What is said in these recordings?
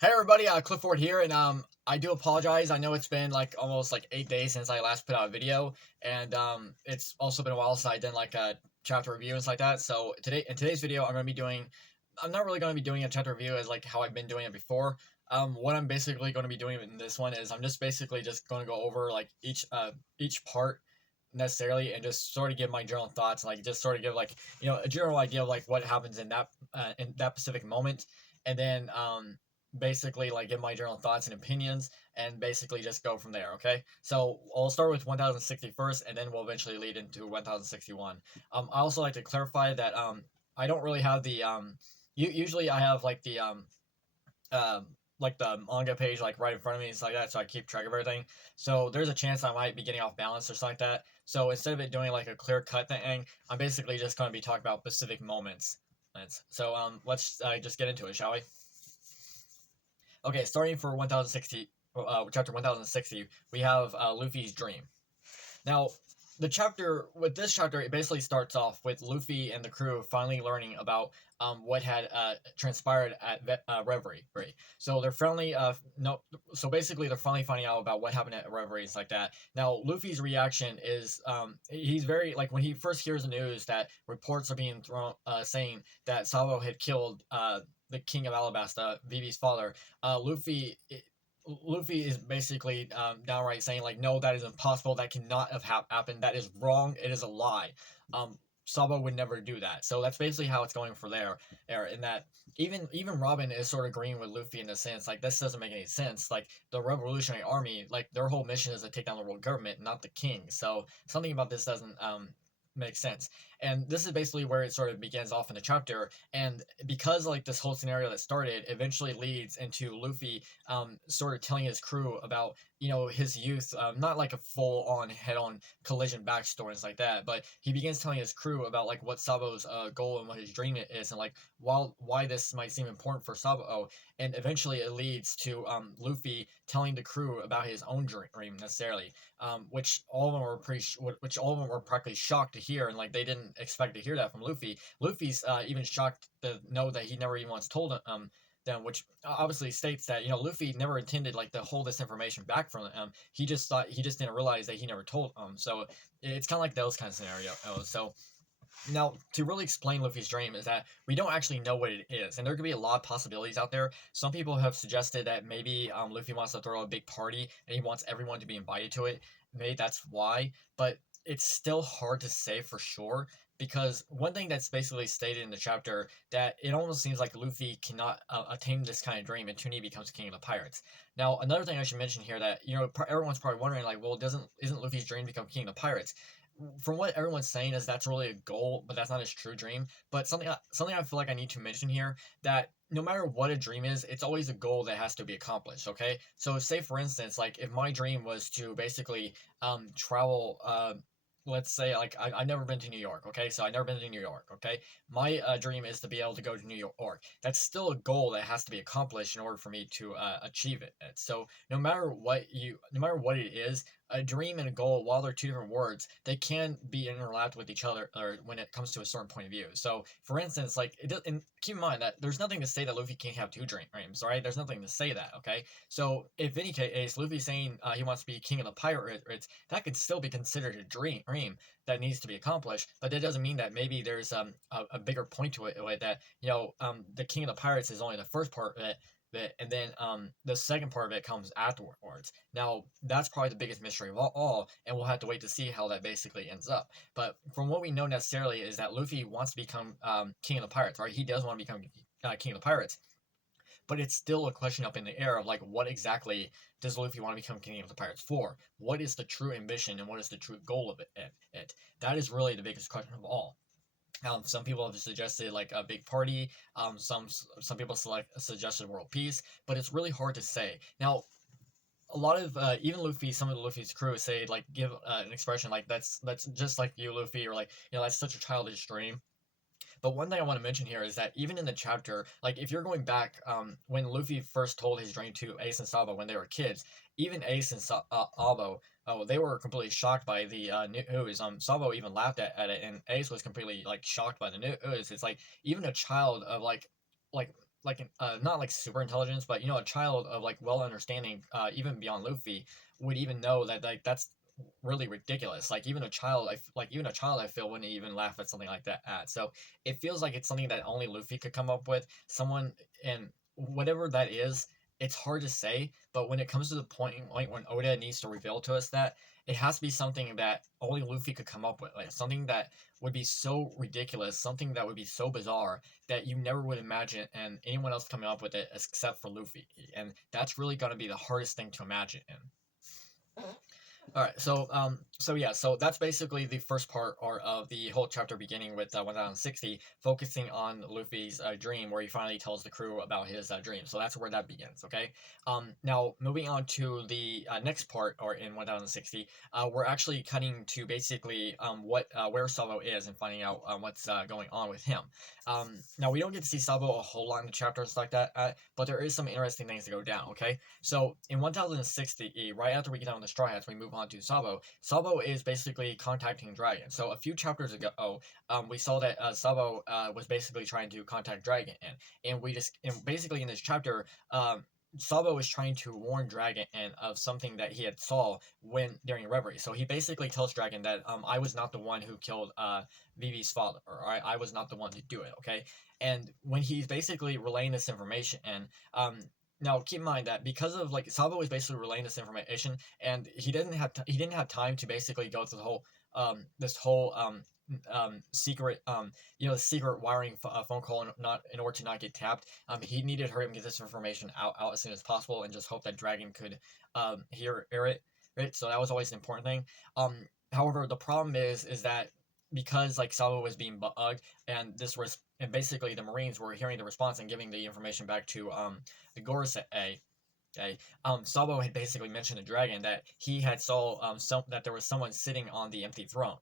Hey everybody, Clifford here, and I do apologize. I know it's been like almost like 8 days since I last put out a video, and it's also been a while since I did like a chapter review and stuff like that. So in today's video, I'm not really going to be doing a chapter review as like how I've been doing it before. What I'm basically going to be doing in this one is I'm just basically just going to go over like each part necessarily and just sort of give my general thoughts, like just sort of give like a general idea of like what happens in that specific moment, and then basically like give my general thoughts and opinions and basically just go from there. Okay, so I'll start with 1060 first, and then we'll eventually lead into 1061. I also like to clarify that I don't really have the usually I have um like the manga page like right in front of me and stuff like that, so I keep track of everything. So there's a chance I might be getting off balance or something like that. So instead of it doing like a clear cut thing, I'm basically just going to be talking about specific moments. So let's just get into it, shall we? Okay, starting for 1060, chapter 1060, we have Luffy's dream. Now, this chapter, it basically starts off with Luffy and the crew finally learning about what had transpired at Reverie. So they're finally no, so basically they're finally finding out about what happened at Reverie and like that. Now Luffy's reaction is he's very like when he first hears the news that reports are being thrown saying that Sabo had killed the King of Alabasta, Vivi's father. Luffy is basically downright saying like, no, that is impossible. That cannot have happened. That is wrong. It is a lie. Sabo would never do that. So that's basically how it's going for there. In that, even Robin is sort of agreeing with Luffy in a sense. Like this doesn't make any sense. Like the Revolutionary Army, like their whole mission is to take down the world government, not the king. So something about this doesn't make sense. And this is basically where it sort of begins off in the chapter. And because like this whole scenario that started eventually leads into Luffy sort of telling his crew about his youth, not like a full on head on collision backstory and like that, but he begins telling his crew about like what Sabo's goal and what his dream is, and like why this might seem important for Sabo. And eventually it leads to Luffy telling the crew about his own dream necessarily, which all of them were practically shocked to hear, and like they didn't expect to hear that from Luffy. Luffy's even shocked to know that he never even once told them, which obviously states that Luffy never intended like to hold this information back from them. He just didn't realize that he never told them. So it's kind of like those kind of scenarios. So now, to really explain Luffy's dream is that we don't actually know what it is, and there could be a lot of possibilities out there. Some people have suggested that maybe Luffy wants to throw a big party and he wants everyone to be invited to it. Maybe that's why, but it's still hard to say for sure because one thing that's basically stated in the chapter that it almost seems like Luffy cannot attain this kind of dream until he becomes king of the pirates. Now, another thing I should mention here that everyone's probably wondering like, well, doesn't isn't Luffy's dream become king of the pirates? From what everyone's saying is that's really a goal, but that's not his true dream. But something I feel like I need to mention here that no matter what a dream is, it's always a goal that has to be accomplished. Okay, so say for instance, like if my dream was to basically travel. Let's say like I've never been to New York. Okay, so I've never been to New York. Okay, my dream is to be able to go to New York. That's still a goal that has to be accomplished in order for me to achieve it. So no matter what it is, a dream and a goal, while they're two different words, they can be interlapped with each other or when it comes to a certain point of view. So, for instance, like, and keep in mind that there's nothing to say that Luffy can't have two dreams, right? There's nothing to say that, okay? So, if any case, Luffy saying he wants to be king of the pirates, that could still be considered a dream that needs to be accomplished, but that doesn't mean that maybe there's a bigger point to it that the king of the pirates is only the first part of it, and then the second part of it comes afterwards. Now that's probably the biggest mystery of all, and we'll have to wait to see how that basically ends up. But from what we know necessarily is that Luffy wants to become king of the pirates, right? He does want to become king of the pirates, but it's still a question up in the air of like what exactly does Luffy want to become king of the pirates for? What is the true ambition and what is the true goal of it? That is really the biggest question of all. Some people have suggested like a big party. Some people suggested world peace, but it's really hard to say. Now, a lot of even Luffy, some of the Luffy's crew say like give an expression like that's just like you, Luffy, or like that's such a childish dream. But one thing I want to mention here is that even in the chapter, like if you're going back, when Luffy first told his dream to Ace and Sabo when they were kids, even Ace and Sabo, oh, they were completely shocked by the news. Sabo even laughed at it, and Ace was completely like shocked by the news. It's like even a child of like like not like super intelligence, but a child of like well understanding, even beyond Luffy, would even know that like that's really ridiculous. Like even a child I feel wouldn't even laugh at something like that. So it feels like it's something that only Luffy could come up with. Someone, and whatever that is, it's hard to say. But when it comes to the point when Oda needs to reveal to us that, it has to be something that only Luffy could come up with, like something that would be so ridiculous, something that would be so bizarre that you never would imagine, and anyone else coming up with it except for Luffy. And that's really going to be the hardest thing to imagine. All right, so yeah, so that's basically the first part or of the whole chapter, beginning with 1060, focusing on Luffy's dream, where he finally tells the crew about his dream. So that's where that begins. Okay. Now moving on to the next part, or in 1060, we're actually cutting to basically what where Sabo is and finding out what's going on with him. Now we don't get to see Sabo a whole lot in the chapters like that, but there is some interesting things to go down. Okay. So in 1060, right after we get down the Straw Hats, we move on to Sabo. Sabo is basically contacting Dragon. So a few chapters ago, we saw that Sabo was basically trying to contact Dragon, and basically in this chapter, Sabo was trying to warn Dragon of something that he had saw when during reverie. So he basically tells Dragon that I was not the one who killed Vivi's father, or I was not the one to do it. Okay, and when he's basically relaying this information, and now keep in mind that because of like Sabo was basically relaying this information, and he didn't have time to basically go through the whole this whole secret secret wiring phone call, not in order to not get tapped. He needed to hurry up and get this information out as soon as possible, and just hope that Dragon could hear it. Right, so that was always an important thing. However, the problem is that because like Sabo was being bugged, and and basically the Marines were hearing the response and giving the information back to the Gorosei. Okay. Sabo had basically mentioned to Dragon that he had saw that there was someone sitting on the empty throne,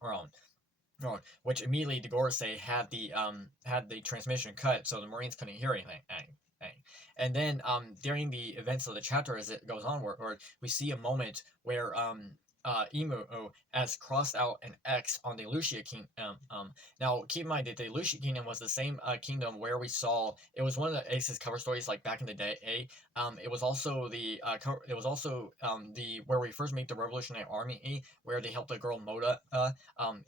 which immediately the Gorosei had the transmission cut, so the Marines couldn't hear anything. And then during the events of the chapter as it goes on, where we see a moment where Emu has crossed out an X on the Lucia Kingdom. Now, keep in mind that the Lucia Kingdom was the same kingdom where we saw it was one of the Ace's cover stories, like back in the day. It was also the where we first meet the Revolutionary Army, where they helped the girl Moda.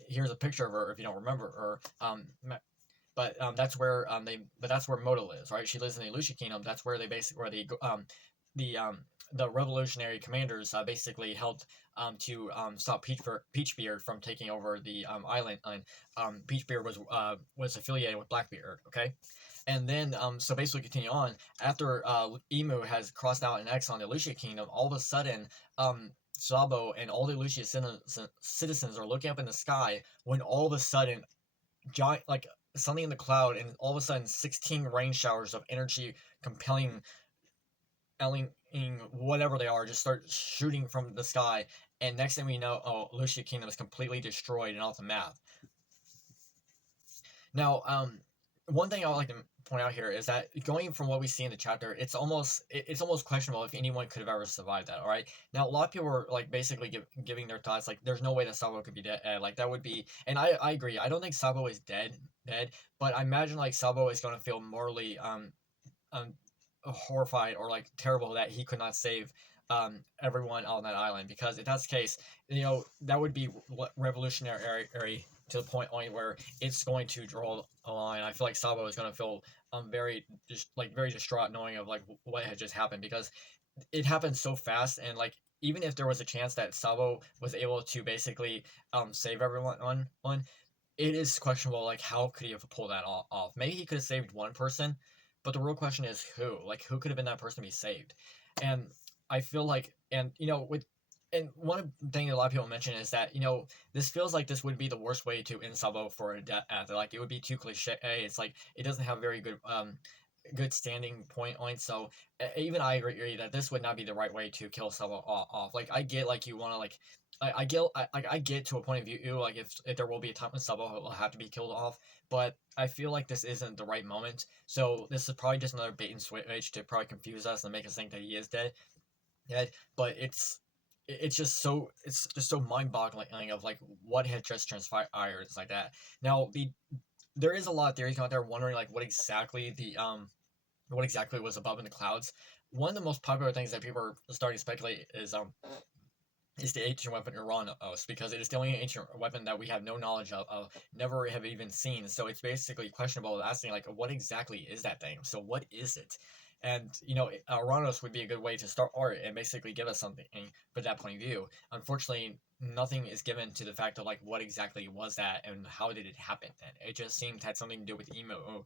Here's a picture of her if you don't remember her. That's where Moda lives, right? She lives in the Lucia Kingdom. That's where the the revolutionary commanders basically helped to stop Peachbeard from taking over the island. And Peachbeard was affiliated with Blackbeard. Okay, and then so basically continue on after Emu has crossed out an X on the Lucia Kingdom. All of a sudden, Sabo and all the Lucia citizens are looking up in the sky when all of a sudden, giant like something in the cloud, and all of a sudden 16 rain showers of energy compelling whatever they are just start shooting from the sky, and next thing we know, Lucia Kingdom is completely destroyed and off the map. Now, one thing I would like to point out here is that going from what we see in the chapter, it's almost questionable if anyone could have ever survived that. All right, now a lot of people are like basically giving their thoughts like there's no way that Sabo could be dead. Like that would be, and I agree. I don't think Sabo is dead, but I imagine like Sabo is going to feel morally um horrified or like terrible that he could not save everyone on that island, because if that's the case, that would be revolutionary to the point where it's going to draw a line. I feel like Sabo is going to feel very very distraught knowing of like what had just happened, because it happened so fast, and like even if there was a chance that Sabo was able to basically save everyone on, it is questionable like how could he have pulled that off. Maybe he could have saved one person, but the real question is who? Like who could have been that person to be saved? And I feel like, and one thing a lot of people mention is that this feels like this would be the worst way to end Sabo for a death. Like it would be too cliche. It's like it doesn't have very good standing point on. So even I agree that this would not be the right way to kill Sabo off. Like I get like you want to like I get to a point of view like if there will be a time when Sabo will have to be killed off, but I feel like this isn't the right moment. So this is probably just another bait and switch to probably confuse us and make us think that he is dead. But it's just so mind-boggling of like what had just transpired and stuff like that. Now there is a lot of theories out there wondering like what exactly what exactly was above in the clouds. One of the most popular things that people are starting to speculate is the ancient weapon Uranus, because it is the only ancient weapon that we have no knowledge of, never have even seen. So it's basically questionable, asking like, what exactly is that thing? So what is it? And Uranus would be a good way to start art and basically give us something for that point of view. Unfortunately, nothing is given to the fact of like what exactly was that and how did it happen. And it just seemed to have something to do with Emo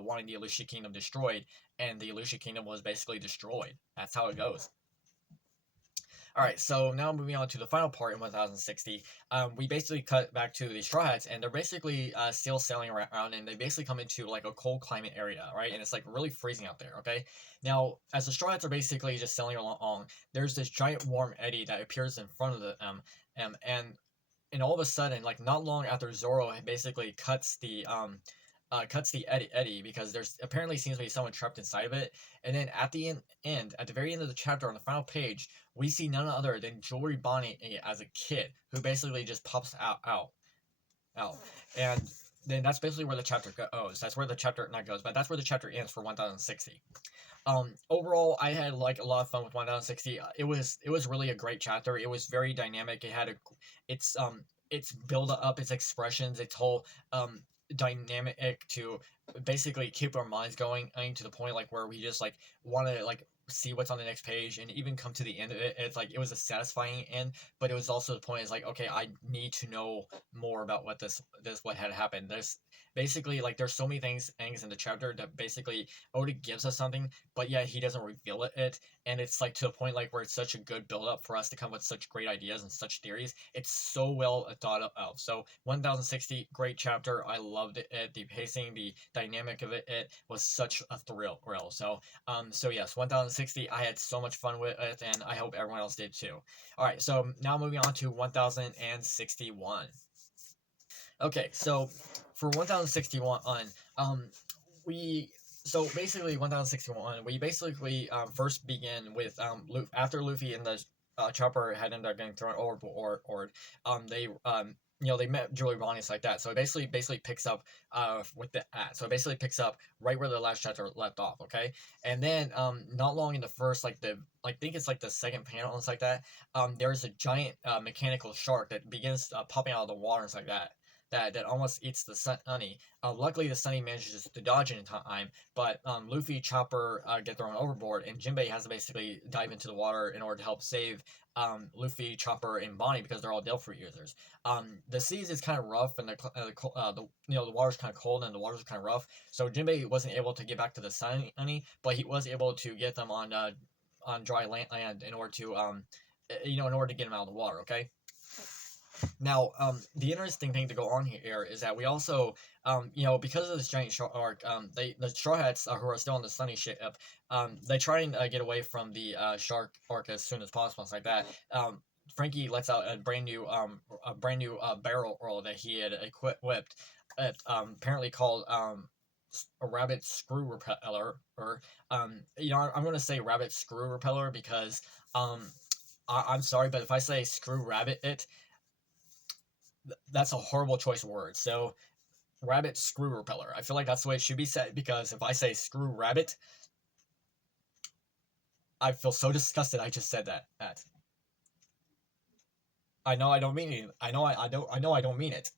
wanting the Aleutian Kingdom destroyed, and the Aleutian Kingdom was basically destroyed. That's how it goes. All right, so now moving on to the final part in 1060, we basically cut back to the Straw Hats, and they're basically still sailing around, and they basically come into like a cold climate area, right? And it's like really freezing out there, okay? Now, as the Straw Hats are basically just sailing along, there's this giant warm eddy that appears in front of them, and all of a sudden, like not long after Zoro basically cuts the eddy because there's apparently seems to be someone trapped inside of it. And then at the at the very end of the chapter on the final page, we see none other than Jewelry Bonnie as a kid who basically just pops out. And then that's basically where the chapter goes. That's where the chapter not goes, but that's where the chapter ends for 1060. Overall, I had like a lot of fun with 1060. It was really a great chapter. It was very dynamic. It had its build up, its expressions, its whole dynamic to basically keep our minds going to the point like where we just like want to like see what's on the next page and even come to the end of it. It's like it was a satisfying end, but it was also the point is like, okay, I need to know more about what had happened. There's basically like there's so many things in the chapter that basically Oda gives us something, but yet he doesn't reveal it. And it's like to the point like where it's such a good build up for us to come with such great ideas and such theories. It's so well thought of. So 1060, great chapter. I loved it. The pacing, the dynamic of it was such a thrill. So yes, 1060. I had so much fun with it, and I hope everyone else did too. All right, so now moving on to 1061. Okay, so for 1061, we so basically 1061, we basically first begin with after Luffy and the chopper had ended up getting thrown overboard, or they they met Jewelry Bonnie like that. So it basically picks up with the so it basically picks up right where the last chapter left off. Okay, and then not long in the first I think it's like the second panel and it's like that. There's a giant mechanical shark that begins popping out of the water and it's like that. That almost eats the Sunny. Luckily, the Sunny manages to dodge it in time, but Luffy, Chopper get thrown overboard, and Jinbei has to basically dive into the water in order to help save Luffy, Chopper, and Bonnie because they're all Delphi users. The seas is kind of rough, and the water's kind of cold, and the water's kind of rough. So Jinbei wasn't able to get back to the Sunny, but he was able to get them on dry land in order to in order to get them out of the water. Okay. Now, the interesting thing to go on here is that we also, because of this giant shark, the Straw Hats who are still on the Sunny ship, they try and get away from the shark arc as soon as possible. It's like that. Frankie lets out a brand new barrel roll that he had equipped, apparently called a rabbit screw repeller, or I'm going to say rabbit screw repeller because I'm sorry, but if I say screw rabbit that's a horrible choice of words. So rabbit screw repeller. I feel like that's the way it should be said because if I say screw rabbit, I feel so disgusted. I just said that. I know I don't mean it. I know I don't mean it.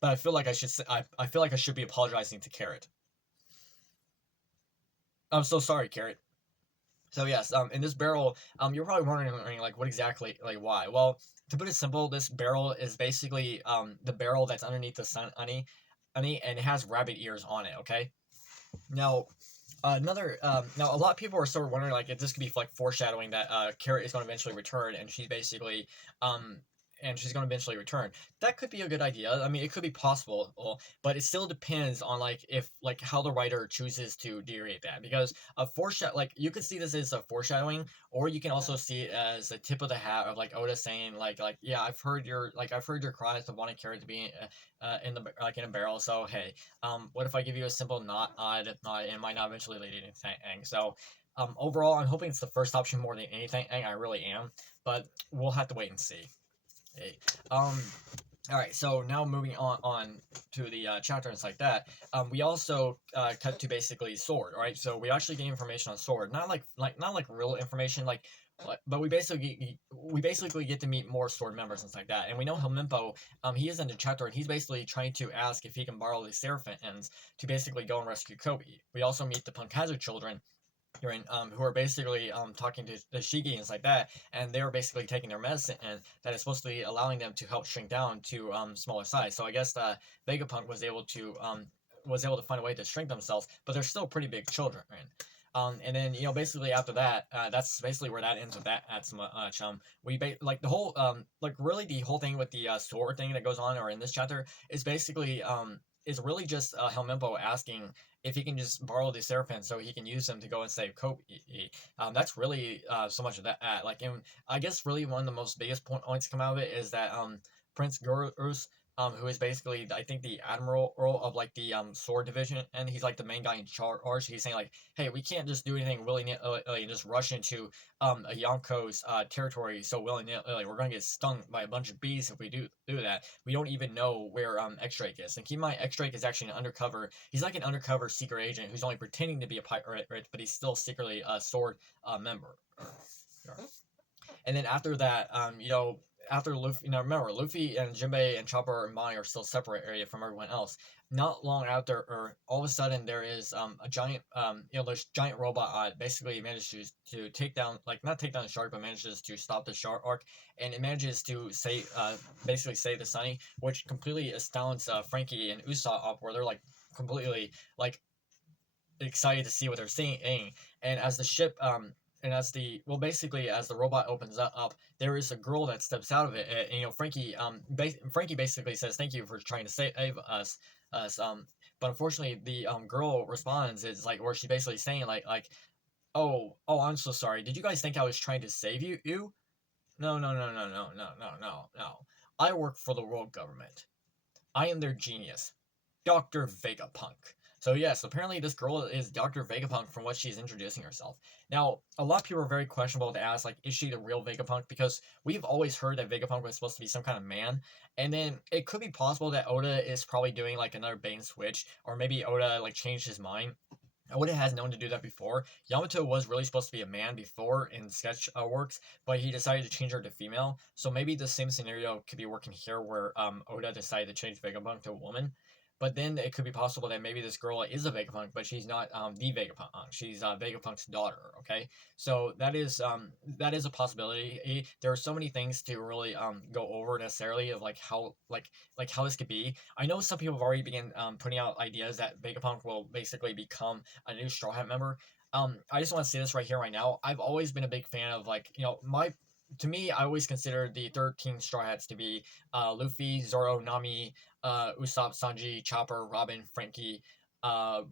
But I feel like I should say, I feel like I should be apologizing to Carrot. I'm so sorry, Carrot. So yes, in this barrel, you're probably wondering like what exactly like why. Well, to put it simple, this barrel is basically the barrel that's underneath the sun and it has rabbit ears on it. Okay. Now, now a lot of people are sort of wondering like if this could be like foreshadowing that Carrot is going to eventually return, and she's going to eventually return. That could be a good idea. I mean, it could be possible, but it still depends on like if like how the writer chooses to narrate that, because a foreshadow, like you could see this as a foreshadowing, or you can also see it as a tip of the hat of like Oda saying like yeah, I've heard your cries of wanting Carrot to be in the in a barrel. So hey, what if I give you a simple nod, and it might not eventually lead to anything. So overall, I'm hoping it's the first option more than anything. I really am, but we'll have to wait and see. Hey, All right, so now moving on to the chapter and like that. We also cut to basically Sword. All right, so we actually get information on Sword, not like real information, but we basically get to meet more Sword members and like that. And we know Helmimpo, he is in the chapter, and he's basically trying to ask if he can borrow the Seraphins to basically go and rescue Kobe. We also meet the Punkazu children, who are basically talking to the Shigi and like that, and they are basically taking their medicine, and that is supposed to be allowing them to help shrink down to smaller size. So I guess Vegapunk was able to find a way to shrink themselves, but they're still pretty big children, right? And then basically after that, that's basically where that ends with that at so much. Like the whole like really the whole thing with the sword thing that goes on or in this chapter is really just Helmimpo asking if he can just borrow the Seraphim so he can use them to go and save Kobe. That's really so much of that. And I guess really one of the most biggest points to come out of it is that Prince Gurus, who is basically I think the admiral of like the sword division, and he's like the main guy in charge. He's saying like, hey, we can't just do anything willy nilly and just rush into a Yonko's territory so willy nilly. We're gonna get stung by a bunch of bees if we do that. We don't even know where X-Drake is. And keep in mind, X-Drake is actually an undercover. He's like an undercover secret agent who's only pretending to be a pirate, but he's still secretly a sword member. And then after that, after Luffy, remember Luffy and Jinbei and Chopper and Mai are still separate area from everyone else. Not long after, or all of a sudden, there is a giant, this giant robot basically manages to take down, like not take down the shark, but manages to stop the shark, and it manages to basically save the Sunny, which completely astounds Frankie and Usopp, where they're like completely like excited to see what they're seeing. And as the ship and as the well basically as the robot opens up, there is a girl that steps out of it, and Frankie basically says thank you for trying to save us. But unfortunately the girl responds is like where she's basically saying like oh, I'm so sorry, did you guys think I was trying to save you? No, no, no, no, no, no, no, no, no. I work for the world government. I am their genius, Dr. Vegapunk. So yes, apparently this girl is Dr. Vegapunk from what she's introducing herself. Now, a lot of people are very questionable to ask, like, is she the real Vegapunk? Because we've always heard that Vegapunk was supposed to be some kind of man, and then it could be possible that Oda is probably doing like another bait and switch, or maybe Oda like changed his mind. Oda has known to do that before. Yamato was really supposed to be a man before in sketch works, but he decided to change her to female. So maybe the same scenario could be working here, where Oda decided to change Vegapunk to a woman. But then it could be possible that maybe this girl is a Vegapunk, but she's not the Vegapunk. She's Vegapunk's daughter. Okay, so that is a possibility. There are so many things to really go over necessarily of like how this could be. I know some people have already begun putting out ideas that Vegapunk will basically become a new Straw Hat member. I just want to say this right here, right now. I've always been a big fan of to me, I always consider the 13 Straw Hats to be Luffy, Zoro, Nami, Usopp, Sanji, Chopper, Robin, Frankie,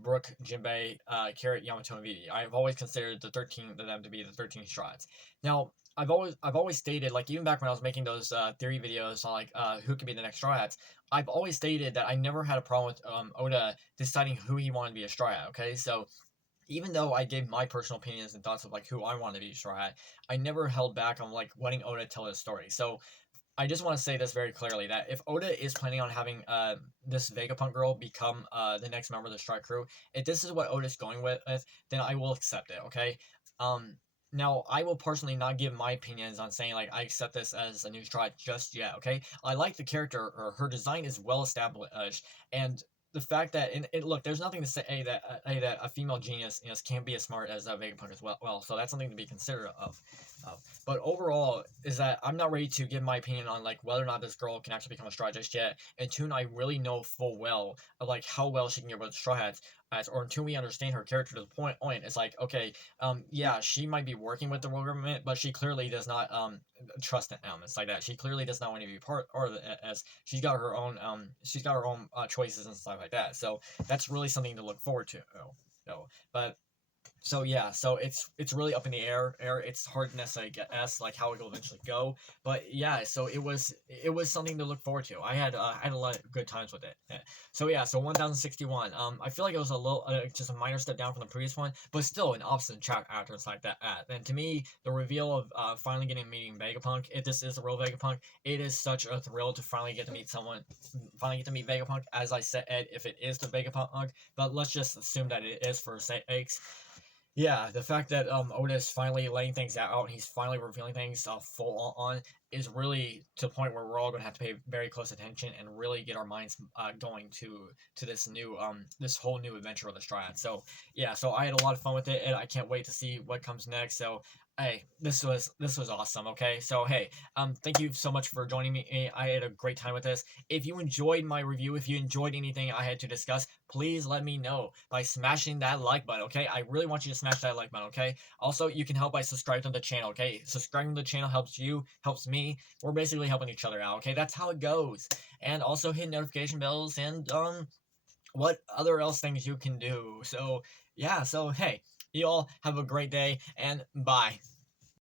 Brook, Jinbei, Carrot, Yamato, and Vivi. I've always considered the 13 of them to be the 13 Straw Hats. Now, I've always stated, like even back when I was making those theory videos on like who could be the next Straw Hats, I've always stated that I never had a problem with Oda deciding who he wanted to be a Straw Hat. Okay, so even though I gave my personal opinions and thoughts of like who I want to be Straw Hat, I never held back on like letting Oda tell his story. So I just want to say this very clearly that if Oda is planning on having this Vegapunk girl become the next member of the Strike Crew, if this is what Oda's going with, then I will accept it. Okay. Um. Now, I will personally not give my opinions on saying like I accept this as a new Strike just yet. Okay. I like the character, or her design is well established, and the fact that and look, there's nothing to say that a female genius can be as smart as Vegapunk as well. So that's something to be considerate of. But overall, is that I'm not ready to give my opinion on like whether or not this girl can actually become a Straw Hat just yet. Until I really know full well of like how well she can get with Straw Hats, or until we understand her character to the point. It's like okay, yeah, she might be working with the world government, but she clearly does not trust in elements like that. She clearly does not want to be part of it, as she's got her own choices and stuff like that. So that's really something to look forward to. But So yeah, so it's really up in the air. It's hard to necessarily guess like how it will eventually go, but yeah, so it was something to look forward to. I had a lot of good times with it. So yeah, so 1061. I feel like it was a little just a minor step down from the previous one, but still an awesome track after it's like that. And to me, the reveal of finally getting meeting Vegapunk, if this is a real Vegapunk, it is such a thrill to finally get to meet someone, finally get to meet Vegapunk. As I said, if it is the Vegapunk, but let's just assume that it is for sakes. Yeah, the fact that Otis finally laying things out and he's finally revealing things full on is really to the point where we're all going to have to pay very close attention and really get our minds going to this whole new adventure of the Strad. So yeah, so I had a lot of fun with it and I can't wait to see what comes next. So hey, this was awesome. Okay, so hey, thank you so much for joining me. I had a great time with this. If you enjoyed my review, if you enjoyed anything I had to discuss, please let me know by smashing that like button, okay? I really want you to smash that like button, okay? Also, you can help by subscribing to the channel, okay? Subscribing to the channel helps you, helps me. We're basically helping each other out, okay? That's how it goes. And also hit notification bells and what other else things you can do. So, yeah, so hey, you all have a great day and bye.